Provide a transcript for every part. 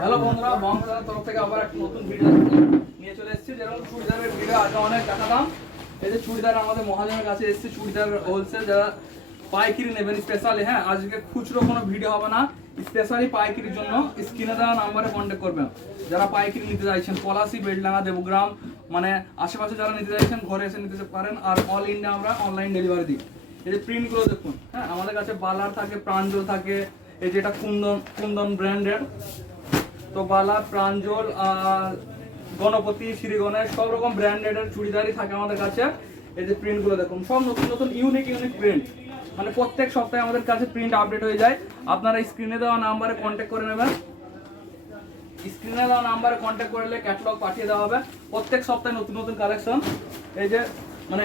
Hello বন্ধুরা বন্ধুদের তরফ থেকে আবার একটা নতুন ভিডিও নিয়ে চলে এসেছি। যেরকম চুড়িদারের ভিডিও আগে অনেক দেখাতাম এই যে চুড়িদার আমাদের মহাজনের কাছে এসেছে, চুড়িদার হোলসেল যারা পাইকারি নেবেন স্পেশালি হ্যাঁ আজকে খুচরো কোনো ভিডিও হবে না। স্পেশালি পাইকারির জন্য স্ক্রিনে দেওয়া নাম্বারে কন্ট্যাক্ট করবেন। যারা পাইকারি নিতে চাইছেন, পলাশি, বেলডাঙ্গা, দেবগ্রাম মানে আশেপাশে যারা নিতে চাইছেন, ঘরে এসে নিতে পারেন। আর অল ইন্ডিয়া আমরা অনলাইন ডেলিভারি দিই। এই যে প্রিন্টগুলো দেখুন হ্যাঁ আমাদের কাছে বালার থাকে, প্রাঞ্জল থাকে, এই যেটা কুন্দন কুন্দন ব্র্যান্ডের তো বালা প্রাঞ্জল গণপতি শ্রী গণেশ সব রকম ব্র্যান্ডেডের চুড়িদারই থাকে আমাদের কাছে। এই যে প্রিন্টগুলো দেখুন, সব নতুন নতুন ইউনিক ইউনিক প্রিন্ট মানে প্রত্যেক সপ্তাহে আমাদের কাছে প্রিন্ট আপডেট হয়ে যায়। আপনারা স্ক্রিনে দেওয়া নাম্বারে কন্ট্যাক্ট করে নেবেন। স্ক্রিনে দেওয়া নাম্বারে কন্ট্যাক্ট করলে ক্যাটালগ পাঠিয়ে দেওয়া হবে। প্রত্যেক সপ্তাহে নতুন নতুন কালেকশন এই যে মানে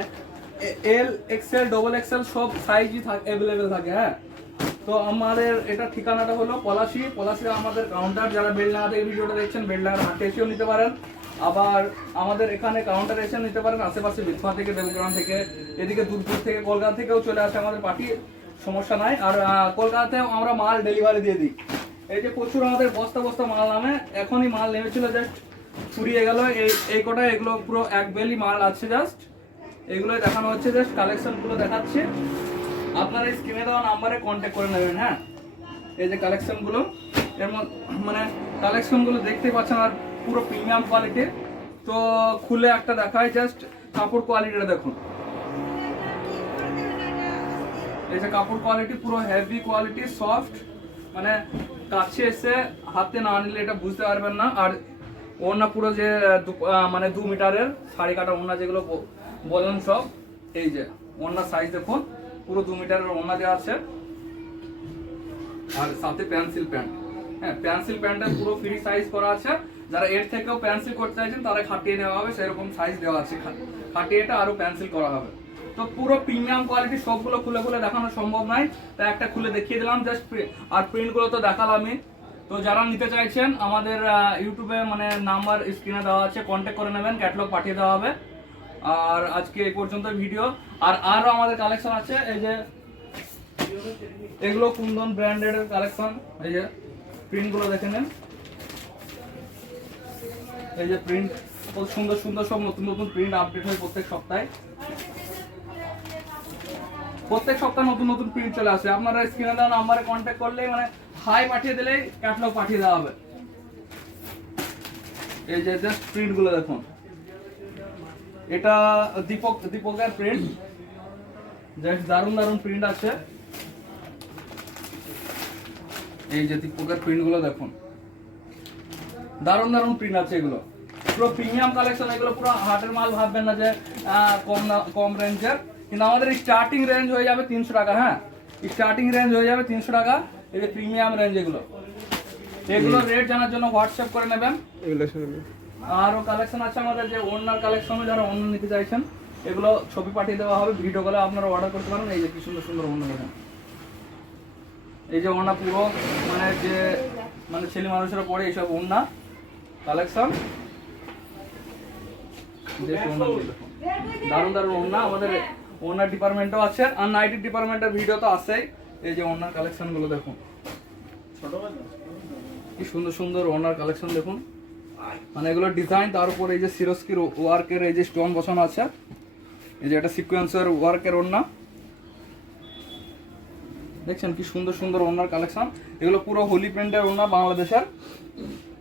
এল এক্সেল ডবল এক্সেল সব সাইজই থাকে অ্যাভেলেবেল থাকে হ্যাঁ? তো আমাদের এটা ঠিকানাটা হলো পলাশি। পলাশি আমাদের কাউন্টার যারা বেলডাঙ্গা থেকে ভিডিওটা দেখছেন বেলডাঙ্গার হাটে এসেও নিতে পারেন। আবার আমাদের এখানে কাউন্টার এসে নিতে পারেন, আশেপাশে বিথমা থেকে, দেবগ্রাম থেকে, এদিকে দূর দূর থেকে, কলকাতা থেকেও চলে আসে আমাদের পার্টি সমস্যা নাই। আর কলকাতাতেও আমরা মাল ডেলিভারি দিয়ে দিই। এই যে প্রচুর আমাদের বস্তা বস্তা মাল নামে, এখনই মাল নেমেছিল জাস্ট ফুরিয়ে গেল। এই এই কটা, এগুলো পুরো এক বেলি মাল আছে জাস্ট এগুলোই দেখানো হচ্ছে জাস্ট কালেকশনগুলো দেখাচ্ছি। আপনারা স্ক্রিনে দেওয়া নাম্বারে কন্ট্যাক্ট করে নেবেন হ্যাঁ? এই যে কালেকশনগুলো এর মানে কালেকশনগুলো দেখতেই পাচ্ছেন আর পুরো প্রিমিয়াম কোয়ালিটির তো খুলে একটা দেখায় জাস্ট কাপড় কোয়ালিটিটা দেখুন। এই যে কাপড় কোয়ালিটি পুরো হেভি কোয়ালিটি সফট মানে কাছে এসে হাতে না নিলে এটা বুঝতে পারবেন না। আর ওড়না পুরো যে মানে দু মিটারের শাড়ি কাটা ওড়না যেগুলো বলেন সব, এই যে ওড়নার সাইজ দেখুন। পুরো দু মিটারের ওড়না দেওয়া আছে। আর সাথে পেন্সিল প্যান্ট হ্যাঁ পেন্সিল প্যান্টটা পুরো ফ্রি সাইজ করা আছে। যারা এর থেকেও পেন্সিল করতে চাইছেন, তারা খাটিয়ে নেওয়া হবে, সেরকম সাইজ দেওয়া আছে। খা- খাটিয়ে এটা আরও পেন্সিল করা হবে। তো পুরো প্রিমিয়াম কোয়ালিটি সবগুলো খুলে খুলে দেখানো সম্ভব নয়। তাই একটা খুলে দেখিয়ে দিলাম জাস্ট আর প্রিন্টগুলো তো দেখালামই তো যারা নিতে চাইছেন, আমাদের ইউটিউবে মানে নাম্বার স্ক্রিনে দেওয়া আছে কন্ট্যাক্ট করে নেবেন ক্যাটলগ পাঠিয়ে দেওয়া হবে। আর আজকে এই পর্যন্ত ভিডিও। আর আরও আমাদের কালেকশন আছে, এই যে এগুলো কুন্দন ব্র্যান্ডেড কালেকশন এই যে প্রিন্টগুলো দেখে নেন। এই যে প্রিন্ট খুব সুন্দর সুন্দর সব নতুন নতুন প্রিন্ট আপডেট হয় প্রত্যেক সপ্তাহে। প্রত্যেক সপ্তাহে নতুন নতুন প্রিন্ট চলে আসে। আপনারা স্ক্রিনে দেওয়া নাম্বারে কন্ট্যাক্ট করলেই মানে হাই পাঠিয়ে দিলেই ক্যাটালগ পাঠিয়ে দেওয়া হবে। এই যে জাস্ট প্রিন্টগুলো দেখুন। এটা দীপক দীপকের প্রিন্ট জাস্ট দারুণ দারুণ প্রিন্ট আছে। এই যে দীপকের প্রিন্টগুলো দেখুন। দারুণ দারুণ প্রিন্ট আছে এগুলো। পুরো প্রিমিয়াম কালেকশন এগুলো পুরো হাটের মাল ভাববেন না যে কম না কম রেঞ্জের কিন্তু আমাদের স্টার্টিং রেঞ্জ হয়ে যাবে তিনশো টাকা হ্যাঁ? স্টার্টিং রেঞ্জ হয়ে যাবে তিনশো টাকা এই যে প্রিমিয়াম রেঞ্জ এগুলো। এগুলো রেট জানার জন্য হোয়াটসঅ্যাপ করে নেবেন। আরও কালেকশন আছে আমাদের যে ওনার কালেকশনও যারা অন্য নিতে চাইছেন, এগুলো ছবি পাঠিয়ে দেওয়া হবে ভিডিও কলে আপনারা অর্ডার করতে পারেন এই যে কি সুন্দর সুন্দর অন্য এই যে ওনা পুরো মানে যে মানে ছেলে মানুষেরা পড়ে এইসব ওনা কালেকশন দারুণ দারুণ ওনা আমাদের ওনার ডিপার্টমেন্টও আছে, আর নাইটি ডিপার্টমেন্টের ভিডিও তো আছেই। এই যে ওনার কালেকশনগুলো দেখুন। কি সুন্দর সুন্দর ওনার কালেকশন দেখুন। মানে এগুলো ডিজাইন তার উপর এই যে সিরস্কির ওয়ার্কের এই যে স্টোন বসানো আছে, এই যে একটা সিকোয়েন্সের ওয়ার্কের ওড়না। দেখছেন কি সুন্দর সুন্দর ওড়নার কালেকশন এগুলো পুরো হোলি প্রিন্টের ওড়না বাংলাদেশের।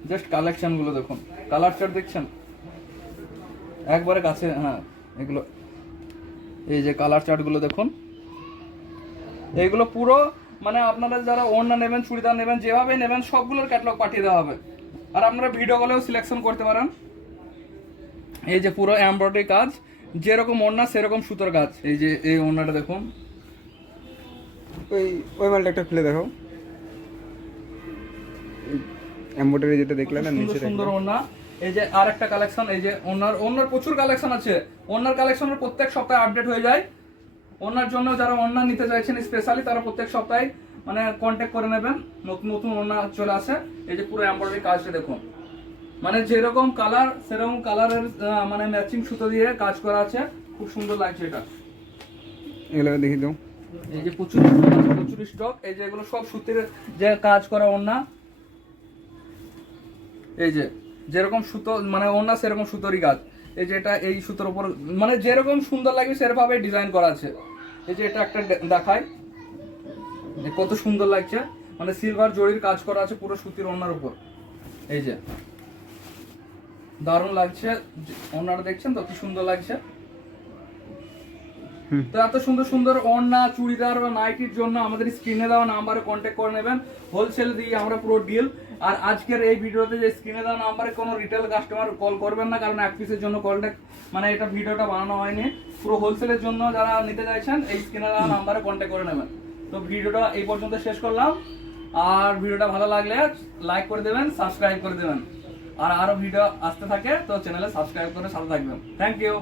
জাস্ট কালেকশনগুলো দেখুন। কালার চার্ট দেখছেন? একবারে কাছে হ্যাঁ এগুলো। এই যে কালার চার্টগুলো দেখুন। এইগুলো পুরো মানে আপনারা যারা ওড়না নেবেন, চুড়িদার নেবেন যেভাবে নেবেন, সবগুলোর ক্যাটালগ পাঠিয়ে দেওয়া হবে। আর আপনারা ভিডিও কলেও সিলেকশন করতে পারেন। এই যে পুরো এমব্রয়ডারি কাজ যেরকম ওড়না সেরকম সুতোর কাজ। এই যে এই ওড়নাটা দেখুন। ওই ওই মালটা একটা খুলে দেখো। এম্বোটারি যেটা দেখলে না নিচে সুন্দর ওড়না। এই যে আর একটা কালেকশন এই যে ওনার ওনার প্রচুর কালেকশন আছে। ওনার কালেকশনের প্রত্যেক সপ্তাহে আপডেট হয়ে যায়। ওনার জন্য যারা ওনার নিতে চাইছেন স্পেশালি তারা প্রত্যেক সপ্তাহে মানে কন্ট্যাক্ট করে নেবেন নতুন নতুন ওনা চলে আসে। এই যে পুরো এমব্রয়ডারি কাজটা দেখুন। মানে যেরকম কালার সেরকম কালারের মানে ম্যাচিং সুতো দিয়ে কাজ করা আছে। খুব সুন্দর লাগছে এটা। এগুলো দেখি দাও। এই যে প্রচুর প্রচুর স্টক এই যে এগুলো সব সুতির যে কাজ করা ওনা এই যে যেরকম সুতো মানে ওনা সেরকম সুতোরই কাজ। এই যে এটা এই সুতোর উপর মানে যেরকম সুন্দর লাগবে সেরকমভাবে ডিজাইন করা আছে। এই যে এটা একটা দেখায়। কত সুন্দর লাগছে। মানে সিলভার জরির কাজ করা আছে পুরো সুতির ওনার উপর। এই যে। দারুণ লাগছে। ওনারা দেখছেন তো কি সুন্দর লাগছে। তো এত সুন্দর সুন্দর ওড়না চুড়িদার বা নাইটির জন্য আমাদের স্ক্রিনে দেওয়া নাম্বারে কন্ট্যাক্ট করে নেবেন। হোলসেল দিয়ে আমরা পুরো ডিল আর আজকের এই ভিডিওতে যে স্ক্রিনে দেওয়া নাম্বারে কোনো রিটেল কাস্টমার কল করবেন না কারণ এক পিসের জন্য কলটা মানে এটা ভিডিওটা বানানো হয়নি। পুরো হোলসেলের জন্য যারা নিতে চাইছেন এই স্ক্রিনে দেওয়া নাম্বারে কন্ট্যাক্ট করে নেবেন। তো ভিডিওটা এই পর্যন্ত শেষ করলাম। আর ভিডিওটা ভালো লাগলে লাইক করে দেবেন সাবস্ক্রাইব করে দেবেন। আর আরও ভিডিও আসতে থাকে, তো চ্যানেলে সাবস্ক্রাইব করে সাথে থাকবেন। Thank you